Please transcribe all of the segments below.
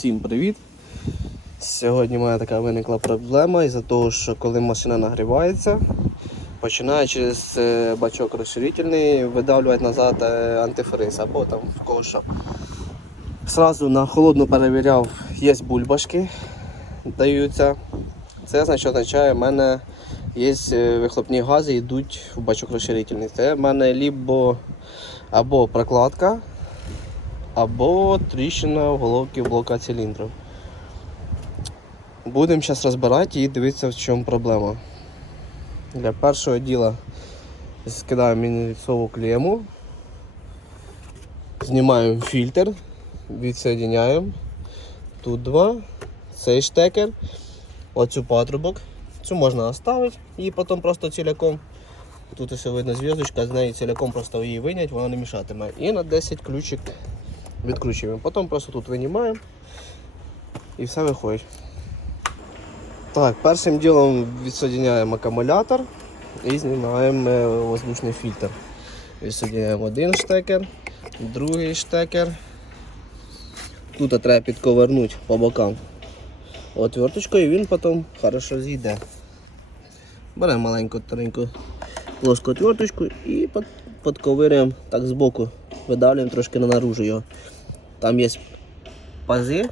Всім привіт! Сьогодні в мене така виникла проблема із-за того, що коли машина нагрівається, починає через е, бачок розширительний видавлювати назад е, антифриз або там в кого. Сразу на холодну перевіряв, є бульбашки, даються. Це значить означає, в мене є е, вихлопні гази, йдуть в бачок розширительний. Це в мене лібо або прокладка, або тріщина в головці блока циліндрів. Будемо зараз розбирати і дивитися, в чому проблема. Для першого діла скидаємо мінусову клему, знімаємо фільтр, відсоединяємо. Тут два, цей штекер, оцю патрубок. Цю можна оставити і потім просто ціляком. Тут ось видно зв'язочка, з неї ціляком просто її виняти, вона не мішатиме. І на 10 ключик відкручуємо. Потім просто тут винімаємо і все виходить. Так, першим ділом відсоединяємо акумулятор і знімаємо е, воздушний фільтр. Відсоединяємо один штекер, другий штекер. Тут треба підковернути по бокам отверточкою, і він потім хорошо зійде. Беремо маленьку тареньку плоску отверточку і під- підковирюємо так збоку, видавлюємо трошки на наружу його. Там є пази,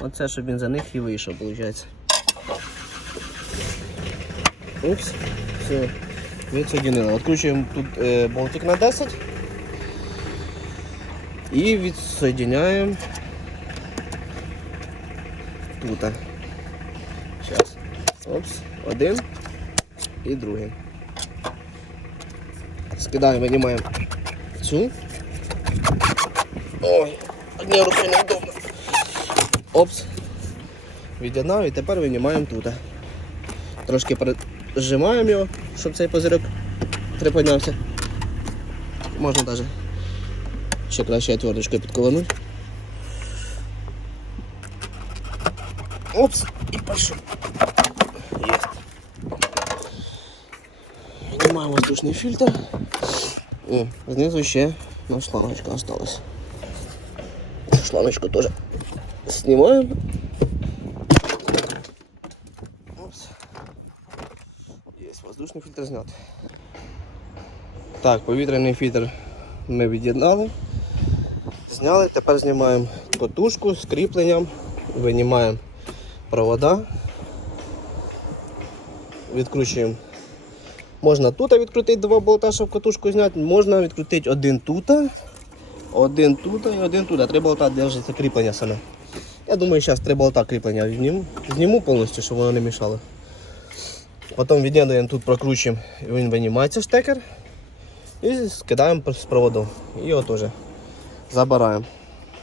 оце щоб він за них і вийшов, виходить. Упс, все, відсоединили. Відкручуємо тут е, болтик на 10 і відсоединяємо тут. Зараз. Опс, один і другий. Скидаємо, винімаємо цю. Ой, однією рукою неудобно. Опс. Від'єднав і тепер винімаємо тут. Трошки зжимаємо його, щоб цей позирок приподнявся. Можна навіть ще краще отверточкою підколонути. Опс, і пішов. Єсть. Знімаємо воздушний фільтр. О, знизу ще ну, шлангочка осталась. Шлангочку теж знімаємо. Опс. Є воздушний фільтр знятий. Так, повітряний фільтр ми від'єднали. Зняли, тепер знімаємо котушку з кріпленням, винімаємо провода, відкручуємо. Можна тут відкрутити два болта, щоб катушку зняти, можна відкрутити один тут, один тут і один тут. Три болта держиться кріплення саме. Я думаю, зараз три болта кріплення зніму, зніму повністю, щоб воно не мішало. Потім від'єднуємо тут, прокручуємо, він винімається штекер і скидаємо з проводом. І його теж забираємо.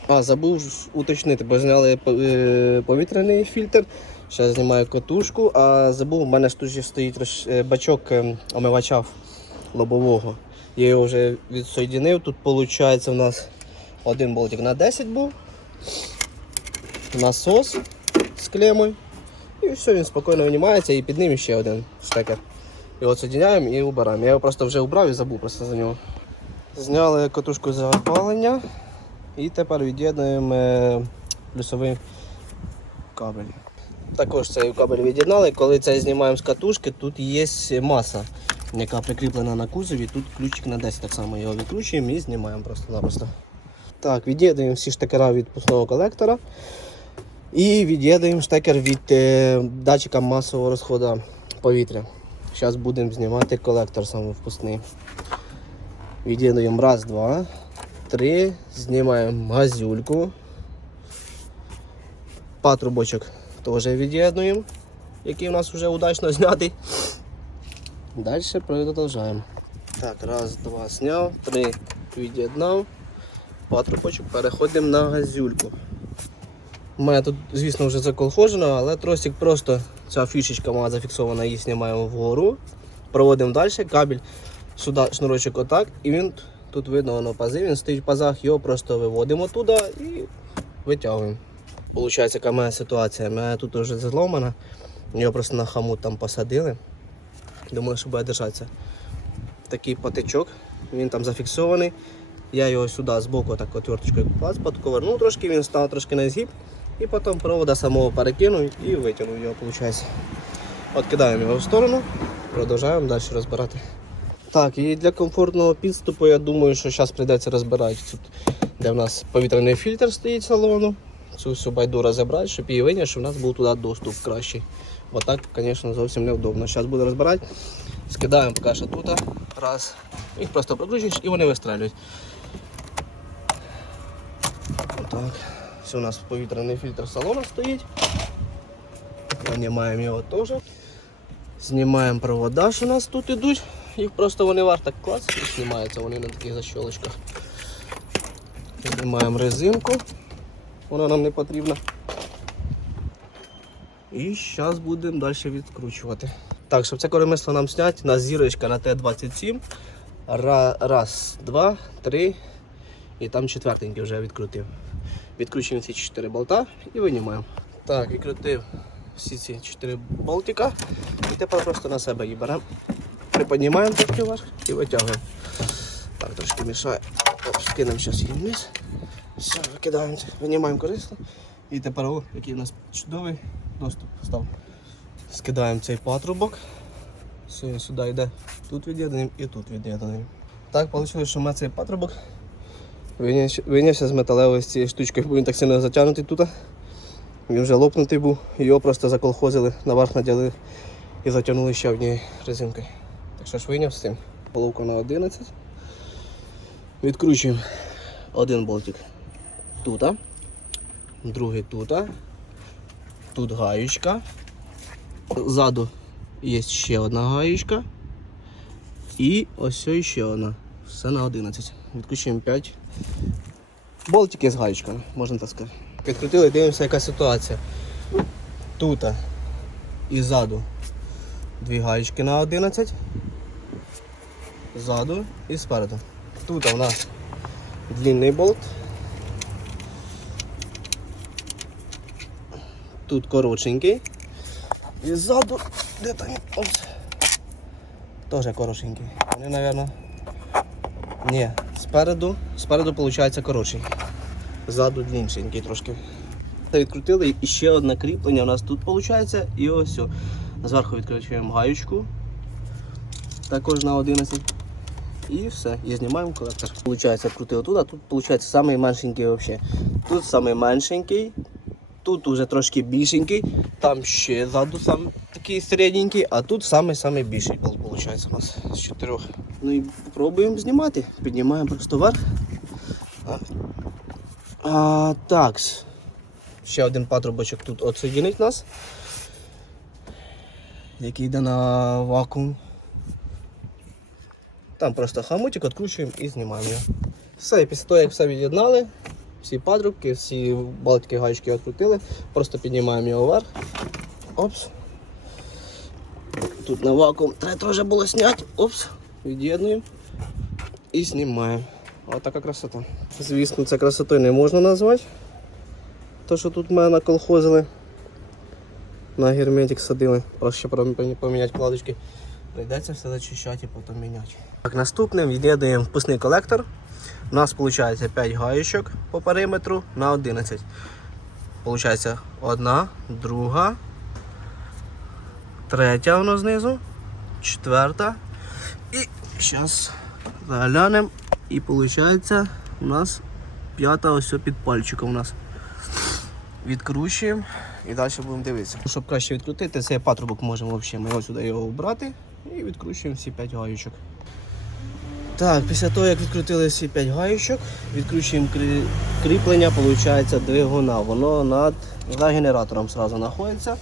А, забув уточнити, бо зняли е, повітряний фільтр. Зараз знімаю котушку, а забув, у мене тут стоїть е, бачок е, омивача лобового. Я його вже відсоєдинив. Тут виходить у нас один болтик на 10 був. Насос з клемою. І все, він спокійно винімається і під ним ще один штекер. Його відсоєдиняємо і убираємо. Я його просто вже убрав і забув просто за нього. Зняли катушку з опалення і тепер від'єднуємо е, плюсовий кабель. Також цей кабель від'єднали. Коли це знімаємо з катушки, тут є маса, яка прикріплена на кузові. Тут ключик на 10 так само його відкручуємо і знімаємо просто-напросто. Так, від'єднуємо всі штекера від пусного колектора. І від'єднуємо штекер від е, датчика масового розходу повітря. Зараз будемо знімати колектор саме впускний. Від'єднуємо раз, два, три, знімаємо газюльку. Патрубочок теж від'єднуємо, який у нас вже удачно знятий. Далі продовжуємо. Так, раз, два, зняв, три від'єднав. Патрубочок, переходимо на газюльку. У мене тут, звісно, вже заколхожено, але тросик просто ця фішечка мала зафіксована, її знімаємо вгору. Проводимо далі, кабель сюди шнурочок отак, і він тут видно воно пази, він стоїть в пазах, його просто виводимо туди і витягуємо. Получається, яка моя ситуація. Мене тут вже зломана, його просто на хамут там посадили. Думаю, що буде держатися. Такий патичок, він там зафіксований. Я його сюди з боку так отверточкою подковернув трошки, він став трошки на згиб. І потім провода самого перекину і витягну його, виходить. Откидаємо його в сторону, продовжуємо далі розбирати. Так, і для комфортного підступу я думаю, що зараз прийдеться розбирати тут, де в нас повітряний фільтр стоїть салону. Цю всю байду розібрати, щоб її виняти, щоб у нас був туди доступ кращий. Бо так, звісно, зовсім невдобно. Зараз буду розбирати. Скидаємо поки що тут. Раз. Їх просто прокручуєш і вони вистрелюють. Отак. Все, у нас повітряний фільтр салону стоїть. Знімаємо його теж. Знімаємо провода, що у нас тут йдуть. Їх просто вони вар так клац і знімаються вони на таких защолочках. Знімаємо резинку. Вона нам не потрібна. І зараз будемо далі відкручувати. Так, щоб це коремисло нам зняти, у нас зірочка на Т-27. Раз, два, три. І там четвертенький вже відкрутив. Відкручуємо ці чотири болта і винімаємо. Так, відкрутив всі ці чотири болтика. І тепер просто на себе її беремо. Приподнімаємо трохи вверх і витягуємо. Так, трошки мішає. Скинемо зараз її вниз. Все, викидаємо, винімаємо корисно. І тепер, о, який у нас чудовий. Скидаємо цей патрубок. Все, сюди йде. Тут від'єднаний і тут від'єднаний. Так вийшло, що ми цей патрубок виняв- винявся з металевої з цією штучкою, він так сильно затягнутий тут. Він вже лопнутий був, його просто заколхозили, наверх надяли і затягнули ще однією резинкою. Так що ж виняв з цим. Головка на 11. Відкручуємо один болтик тут, другий тут. Тут гаєчка. Ззаду є ще одна гаєчка. І ось ще одна. Все на 11. Відкручуємо 5 болтики з гаєчками, можна так сказати. Відкрутили, дивимося, яка ситуація. Тут і ззаду дві гаєчки на 11. Ззаду і спереду. Тут у нас длинний болт. Тут коротшенький. І ззаду, де там? Ось. Теж коротшенький. Вони, мабуть. Ні, спереду, спереду виходить коротший. Ззаду дліншенький трошки. Та Відкрутили і ще одне кріплення у нас тут виходить. І ось. о. Зверху відкручуємо гаючку. Також на 11. І все. І знімаємо колектор. Получається, вкрутили тут, а тут виходить самий меншенький взагалі. Тут самий меншенький, тут уже трошки більшенький, там ще ззаду сам такий середненький, а тут самий самий більший болт виходить у нас з чотирьох. Ну і спробуємо знімати. Піднімаємо просто вверх. А, так. Ще один патрубочок тут отсоединить нас. Який йде на вакуум. Там просто хамутик відкручуємо і знімаємо його. Все, після того, як все від'єднали, всі патрубки, всі балтики гаечки відкрутили, просто піднімаємо його вверх. Опс. Тут на вакуум треба теж було зняти. Опс. Від'єднуємо і знімаємо. Ось така красота. Звісно, це красотою не можна назвати. То, що тут мене наколхозили. На герметик садили. Просто ще поміняти вкладочки. Прийдеться все зачищати і потім міняти. Так, наступним від'єднуємо впускний колектор. У нас виходить 5 гаєчок по периметру на 11. Получається одна, друга, третя воно знизу, четверта. І зараз заглянемо. І виходить у нас п'ята ось під пальчиком у нас. Відкручуємо і далі будемо дивитися. Щоб краще відкрутити, цей патрубок можемо взагалі ми ось сюди його обрати і відкручуємо всі 5 гаючок. Так, після того, як відкрутили всі 5 гаючок, відкручуємо кріплення, виходить, двигуна. Воно над за генератором зразу знаходиться.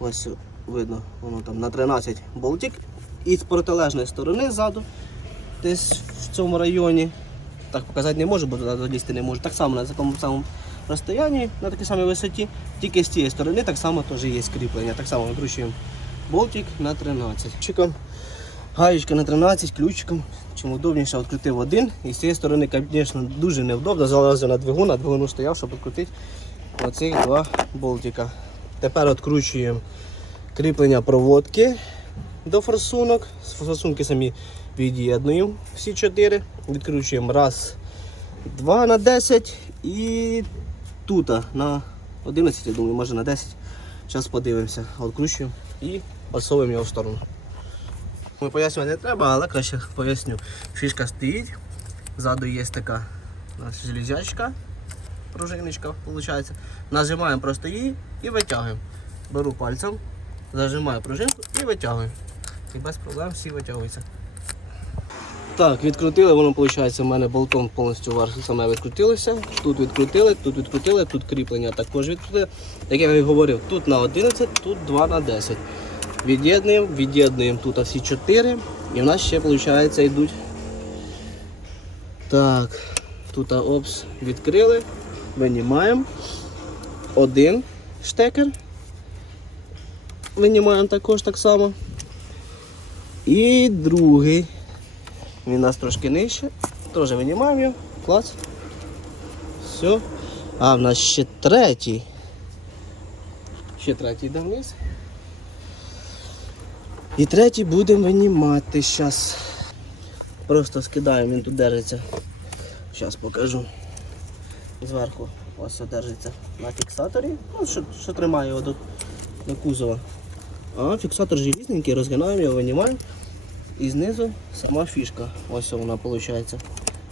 Ось видно, воно там на 13 болтик. І з протилежної сторони ззаду, десь в цьому районі. Так показати не можу, бо туди долізти не можу. Так само на такому самому розстоянні, на такій самій висоті, тільки з цієї сторони так само теж є кріплення. Так само викручуємо болтик на 13. Ключиком, гаєчка на 13, ключиком. Чим удобніше відкрутив один. І з цієї сторони, звісно, дуже невдобно. Залазив на двигун, на двигуну стояв, щоб відкрутити оці два болтика. Тепер відкручуємо кріплення проводки до форсунок. Форсунки самі від'єднуємо всі чотири. Відкручуємо раз, два на 10 і тут на 11, я думаю, може на 10. Зараз подивимося, відкручуємо і відсовуємо його в сторону. Пояснювати не треба, але краще поясню. Фішка стоїть, ззаду є така нас железячка, пружиночка, виходить. Нажимаємо просто її і витягуємо. Беру пальцем, зажимаю пружинку і витягую. І без проблем всі витягуються. Так, відкрутили, воно виходить у мене болтом повністю вверх саме відкрутилося. Тут відкрутили, тут відкрутили, тут кріплення також відкрутили. Як я і говорив, тут на 11, тут 2 на 10. Від'єднуємо, від'єднуємо тут всі 4. І в нас ще виходить йдуть. Так, тут опс відкрили, винімаємо. Один штекер. Винімаємо також так само. І другий. Він у нас трошки нижче. Теж винімаємо його. Клас. Все. А в нас ще третій. Ще третій йде вниз. І третій будемо винімати зараз. Просто скидаємо, він тут держиться. Зараз покажу. Зверху ось держиться на фіксаторі. Ну, що, що тримає його до, до кузова. А фіксатор желізненький, розгинаємо його, винімаємо. І знизу сама фішка. Ось вона виходить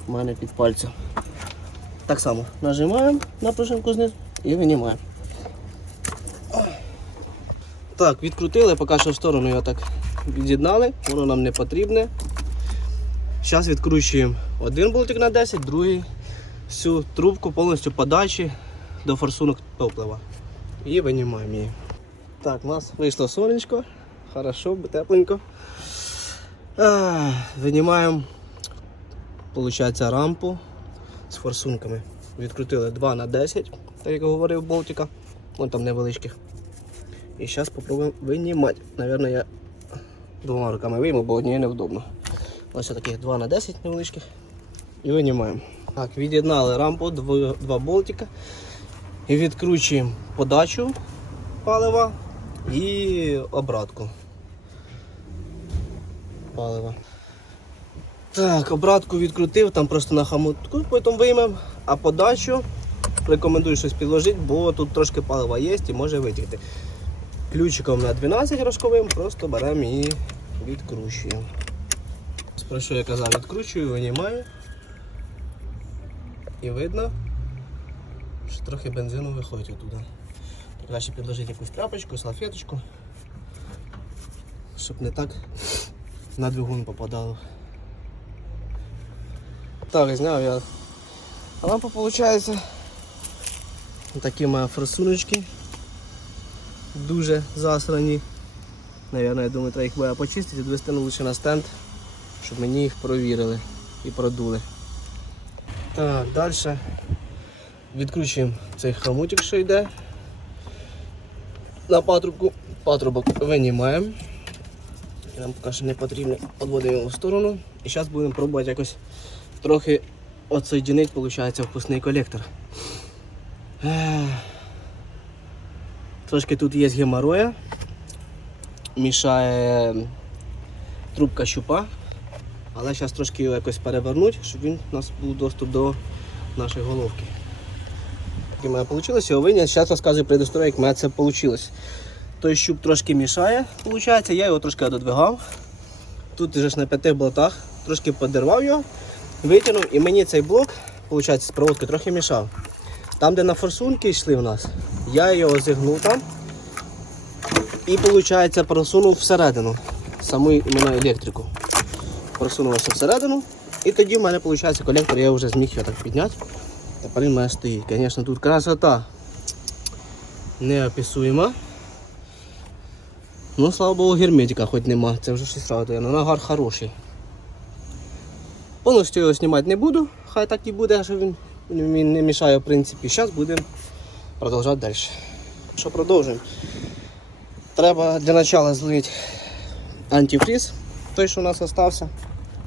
у мене під пальцем. Так само нажимаємо на пружинку знизу і винімаємо. Так, відкрутили, поки що в сторону його так від'єднали, воно нам не потрібне. Зараз відкручуємо один болтик на 10, другий всю трубку повністю подачі до форсунок топлива. І винімаємо її. Так, у нас вийшло сонечко, хорошо, тепленько. Винімаємо, виходить, рампу з форсунками. Відкрутили 2 на 10, так як говорив, болтика. Вон там невеличких. І зараз спробуємо винімати. Навірно, я двома руками вийму, бо однією невдобно. Ось таких 2 на 10 невеличких. І винімаємо. Так, від'єднали рампу, два болтика. І відкручуємо подачу палива і обратку палива. Так, обратку відкрутив, там просто на хамутку, потім виймемо, а подачу рекомендую щось підложити, бо тут трошки палива є і може витягти. Ключиком на 12 рожковим просто беремо і відкручуємо. Про що я казав, відкручую, винімаю. І видно, що трохи бензину виходить оттуда. Краще підложити якусь тряпочку, салфеточку, щоб не так на двигун попадало. Так, зняв я. А лампа виходить такі мої форсуночки. Дуже засрані. Наверно, я думаю, треба їх буде почистити, відвести лише на стенд, щоб мені їх провірили і продули. Так, далі відкручуємо цей хомутик, що йде. На патрубку патрубок винімаємо. Нам поки що не потрібно, відводимо його в сторону. І зараз будемо пробувати якось трохи отсоединити, виходить, впускний колектор. Трошки тут є геморроя, мішає трубка щупа, але зараз трошки його якось перевернути, щоб він у нас був доступ до нашої головки. Так у мене вийшло його виняти. Зараз розказую предісторію, як в мене це вийшло. Той щуп трошки мішає, виходить, я його трошки додвигав. Тут вже на п'яти болтах трошки подервав його, витягнув і мені цей блок, виходить, з проводки трохи мішав. Там, де на форсунки йшли в нас, я його зігнув там і, виходить, просунув всередину саму іменно електрику. Просунувся всередину. І тоді в мене виходить колектор, я вже зміг його так підняти. Тепер він в мене стоїть. Звісно, тут красота неописуема. Ну, слава Богу, герметика хоч нема, це вже щось радує, але нагар хороший. Повністю його знімати не буду, хай так і буде, що він, він не мішає в принципі. Зараз будемо продовжувати далі. Що продовжуємо? Треба для початку злити антифриз, той, що у нас залишився,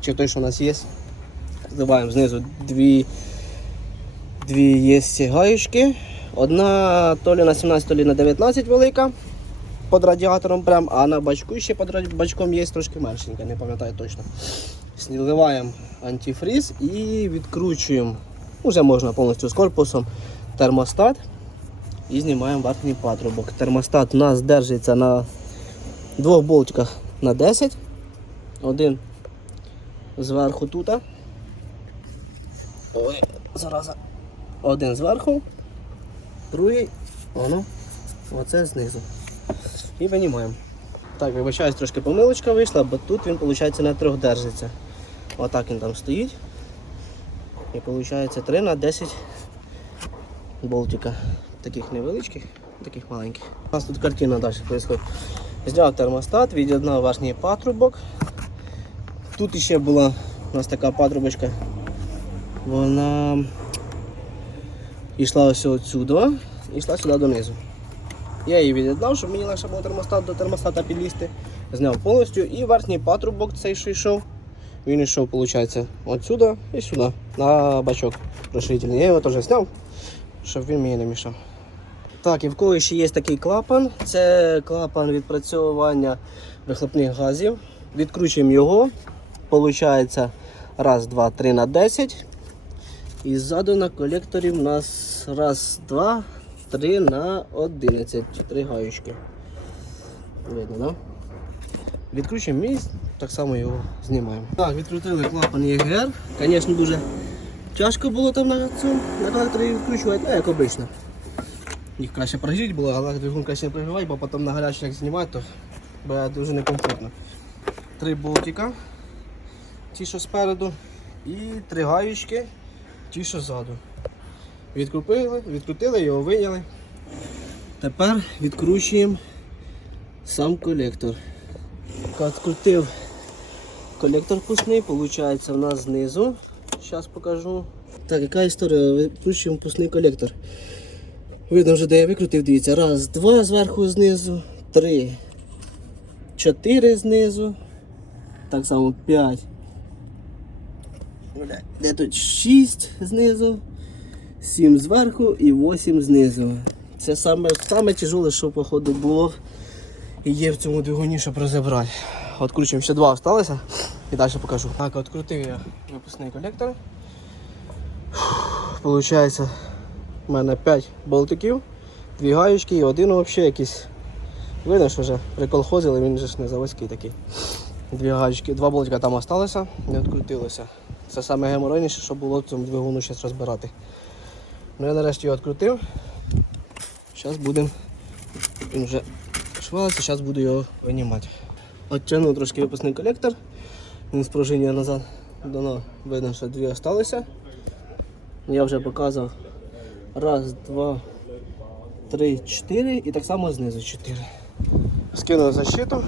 чи той, що у нас є. Зливаємо знизу дві, дві є гаючки. Одна то лі на 17, то лі на 19 велика під радіатором прям, а на бачку ще під бачком є трошки меншенька, не пам'ятаю точно. Зливаємо антифриз і відкручуємо. Уже можна повністю з корпусом термостат. І знімаємо верхній патрубок. Термостат у нас держиться на двох болтиках на 10. Один зверху тут. Ой, зараза. Один зверху, другий, воно, оце знизу. І винімаємо. Так, вибачаюсь, трошки помилочка вийшла, бо тут він, виходить, на трьох держиться. Отак він там стоїть. І виходить 3 на 10 болтика. Таких невеличких, таких маленьких. У нас тут картина далі відбувається. Зняв термостат, від'єднав верхній патрубок. Тут ще була у нас така патрубочка. Вона йшла ось отсюди і йшла сюди донизу. Я її від'єднав, щоб мені легше було термостат до термостата підлізти. Зняв повністю і верхній патрубок цей, що йшов. Він йшов, виходить, отсюди і сюди, на бачок розширительний. Я його теж зняв, щоб він мені не мішав. Так, і в кого ще є такий клапан. Це клапан відпрацьовування вихлопних газів. Відкручуємо його. Получається раз, два, три на 10. І ззаду на колекторі в нас раз, два, три на 11. Три гаючки. Видно? Да? Відкручуємо і так само його знімаємо. Так, відкрутили клапан ЄГР. Звісно, дуже тяжко було там на цьому на колекторі відкручувати, ну, як обично. Їх краще прогріти було, але двигун краще не прогрівати, бо потім на гарячий як знімати, то буде дуже некомфортно. Три болтика, ті, що спереду, і три гаючки, ті, що ззаду. Відкрутили, відкрутили, його виняли. Тепер відкручуємо сам колектор. Відкрутив колектор пусний, виходить у нас знизу. Зараз покажу. Так, яка історія? Відкручуємо пусний колектор. Видно вже, де я викрутив, дивіться. Раз, два зверху знизу, три, чотири знизу. Так само п'ять. Де тут шість знизу, сім зверху і восім знизу. Це саме, саме тяжеле, що походу було і є в цьому двигуні, щоб розібрати. Откручуємо ще два залишилося і далі покажу. Так, відкрутив я випускний колектор. Получається у мене 5 болтиків, дві гаючки і один взагалі якийсь. Видно, що вже приколхозили, він же ж не заводський такий. Дві гаючки, два болтика там залишилося, не відкрутилося. Це саме геморойніше, що було цьому двигуну зараз розбирати. Ну я нарешті його відкрутив. Зараз будемо. Він вже швалиться, зараз буду його винімати. Оттягнув трошки випускний колектор. Він з пружиння назад дано видно, що дві залишилися. Я вже показував. Раз, два, три, чотири і так само знизу чотири. Скинули защиту.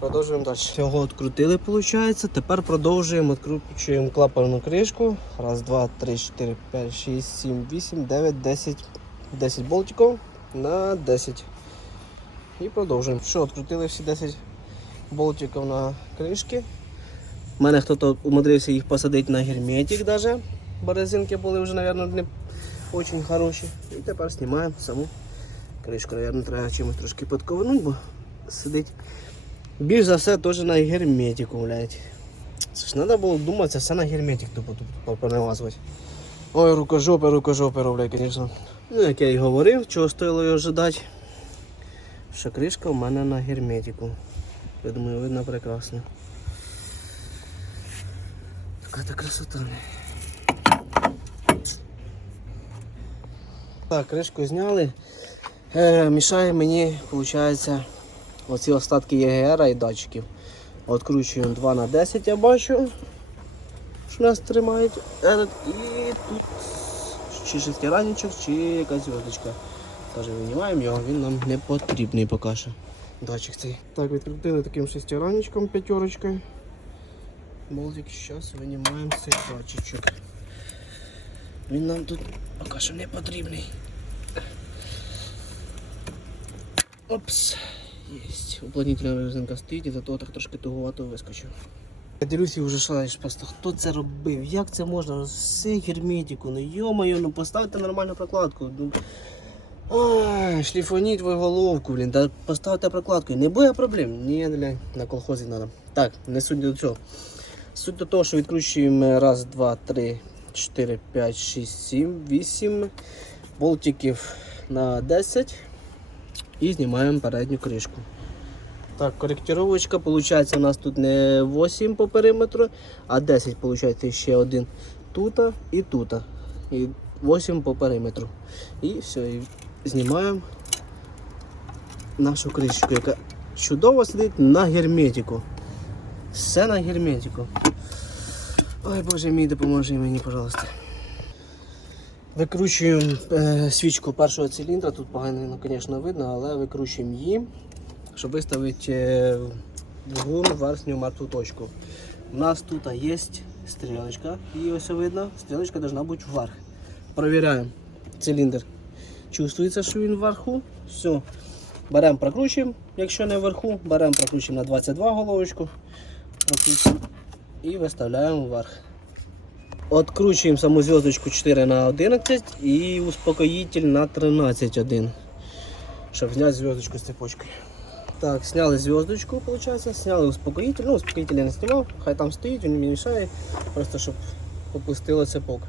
Продовжуємо далі. Цього відкрутили, виходить. Тепер продовжуємо, відкручуємо клапану кришку. Раз, два, три, чотири, п'ять, шість, сім, вісім, дев'ять, десять. 10 болтиків на 10. І продовжуємо. Що, відкрутили всі 10 болтиків на кришки. У мене хтось умудрився їх посадити на герметик даже. Березинки були вже, мабуть, не дуже хороші. І тепер знімаємо саму кришку. Наверно, треба чимось трошки підковинути, бо сидить. Більш за все теж на герметику, блядь. Це ж треба було думати, все на герметик тупо тут понавазувати. Ой, рукожопи, рукожопи роблять, звісно. Ну, як я і говорив, чого стоїло його ожидати, що кришка в мене на герметику. Я думаю, видно прекрасно. Така то красота. Так, кришку зняли. Е, мішає мені, виходить, оці остатки ЄГР і датчиків. Откручуємо 2 на 10, я бачу. Що нас тримають. І тут чи шестиранничок, чи якась зв'язочка. Теж винімаємо його, він нам не потрібний поки що. Датчик цей. Так, відкрутили таким шестиранничком п'ятерочкою. Болтик, зараз винімаємо цей датчичок. Він нам тут поки що не потрібний. Опс. Єсть. Уплотнительна резинка стоїть, і зато так трошки туговато вискочив. Я дивлюся вже шалаєш просто, хто це робив, як це можна, все герметику, ну йомаю, ну поставте нормальну прокладку. Ну, Ой, шліфоніть ви головку, блін, да поставте прокладку. Не буде проблем. Ні, блін, на колхозі треба. Так, не суть до цього. Суть до того, що відкручуємо раз, два, три, чотири, п'ять, шість, сім, вісім болтиків на 10 і знімаємо передню кришку. Так, коректировочка, виходить, у нас тут не 8 по периметру, а 10, виходить, ще один тут і тут. І 8 по периметру. І все, і знімаємо нашу кришечку, яка чудово сидить на герметику. Все на герметику. Ой, боже мій, допоможи мені, пожалуйста. Викручуємо е, свічку першого циліндра. Тут погано, звісно, видно, але викручуємо її, щоб виставити е, двигун в верхню мертву точку. У нас тут є стрілочка, її ось видно. Стрілочка повинна бути вверх. Провіряємо циліндр. Чувствується, що він вверху. Все. Беремо, прокручуємо, якщо не вверху, беремо, прокручуємо на 22 головочку. Прокручуємо і виставляємо вверх. Откручуємо саму зв'язочку 4 на 11 і успокоїтель на 13,1. Щоб зняти зв'язочку з цепочкою. Так, сняли зв'язочку, виходить, сняли успокоїтель. Ну, успокоїтель я не знімав, хай там стоїть, він не мішає, просто щоб попустило цепок.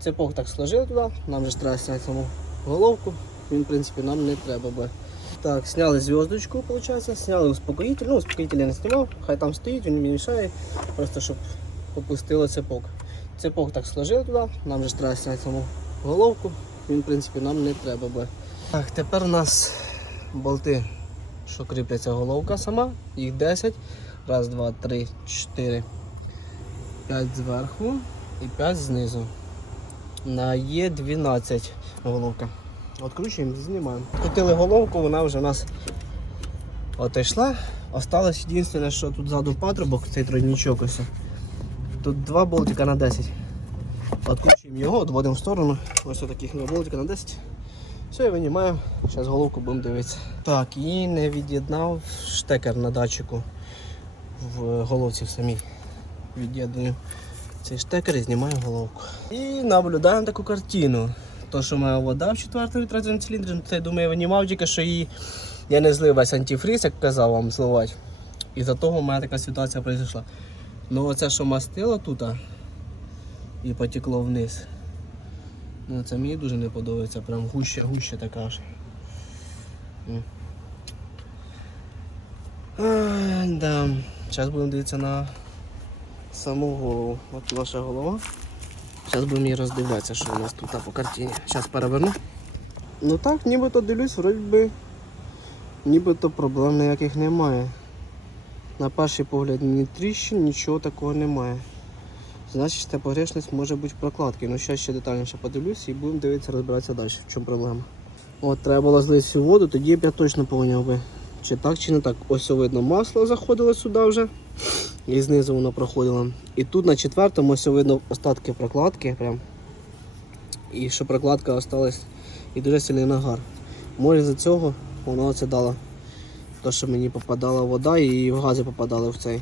Цепок так сложили туди, нам же треба зняти саму головку, він в принципі нам не треба буде. Так, сняли зв'язочку, виходить, сняли успокоїтель. Ну, успокоїтель я не знімав, хай там стоїть, він не мішає, просто щоб попустило цепок. Цепок так сложили туди, нам же треба зняти саму головку, він в принципі нам не треба буде. Так, тепер у нас болти, що кріпляться головка сама, їх 10. Раз, два, три, чотири, п'ять зверху і 5 знизу. На є 12 головка. Откручуємо, знімаємо. Крутили головку, вона вже у нас отійшла. Осталось єдине, що тут ззаду патрубок, цей тройничок ось. Тут два болтика на 10. Откручуємо його, відводимо в сторону. Ось таких два болтика на 10. Все, і винімаємо. Зараз головку будемо дивитися. Так, і не від'єднав штекер на датчику в головці в самій. Від'єдную цей штекер і знімаю головку. І наблюдаємо таку картину. То, що моя вода в четвертому і третьому циліндрі, ну, це я думаю, винімав тільки, що її я не злив весь антифриз, як казав вам зливати. І за того в мене така ситуація пройшла. Ну оце, що мастило тут і потекло вниз. Ну це мені дуже не подобається, прям гуща-гуща така ж. Да. Зараз будемо дивитися на саму голову. От наша голова. Зараз будемо її роздивлятися, що у нас тут по картині. Зараз переверну. Ну так, нібито дивлюсь, вроді би нібито проблем ніяких немає. На перший погляд ні тріщин, нічого такого немає. Значить, ця погрешність може бути в прокладці. Ну, зараз ще детальніше подивлюсь і будемо дивитися, розбиратися далі, в чому проблема. От, треба було злити всю воду, тоді б я точно поняв би. Чи так, чи не так. Ось видно, масло заходило сюди вже. І знизу воно проходило. І тут на четвертому ось видно остатки прокладки. Прям. І що прокладка осталась і дуже сильний нагар. Може за цього воно оце дало. То, що мені попадала вода і гази попадали в цей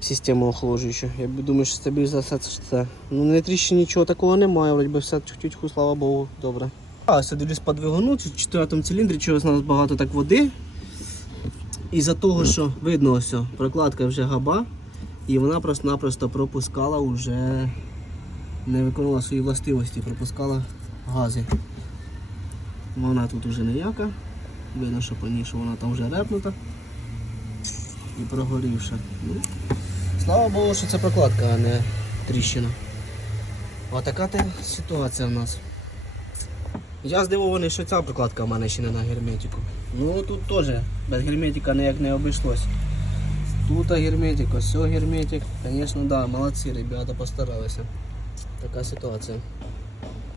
в систему охолоджуючу. Я думаю, що це більш за все це. Ну не тріщин нічого такого немає, вроді би все тютьку, слава Богу, добре. А, ось я дивлюсь по двигуну, в четвертому циліндрі чогось у нас багато так води. І за того, що видно ось, прокладка вже габа, і вона просто-напросто пропускала вже не виконувала свої властивості, пропускала гази. Вона тут вже ніяка. Видно, що що вона там вже репнута і прогорівша. Ну, слава Богу, що це прокладка, а не тріщина. Отака та ситуація в нас. Я здивований, що ця прокладка в мене ще не на герметику. Ну тут теж без герметика ніяк не обійшлось. Тут герметик, ось герметик. Звісно, да, молодці, ребята, постаралися. Така ситуація.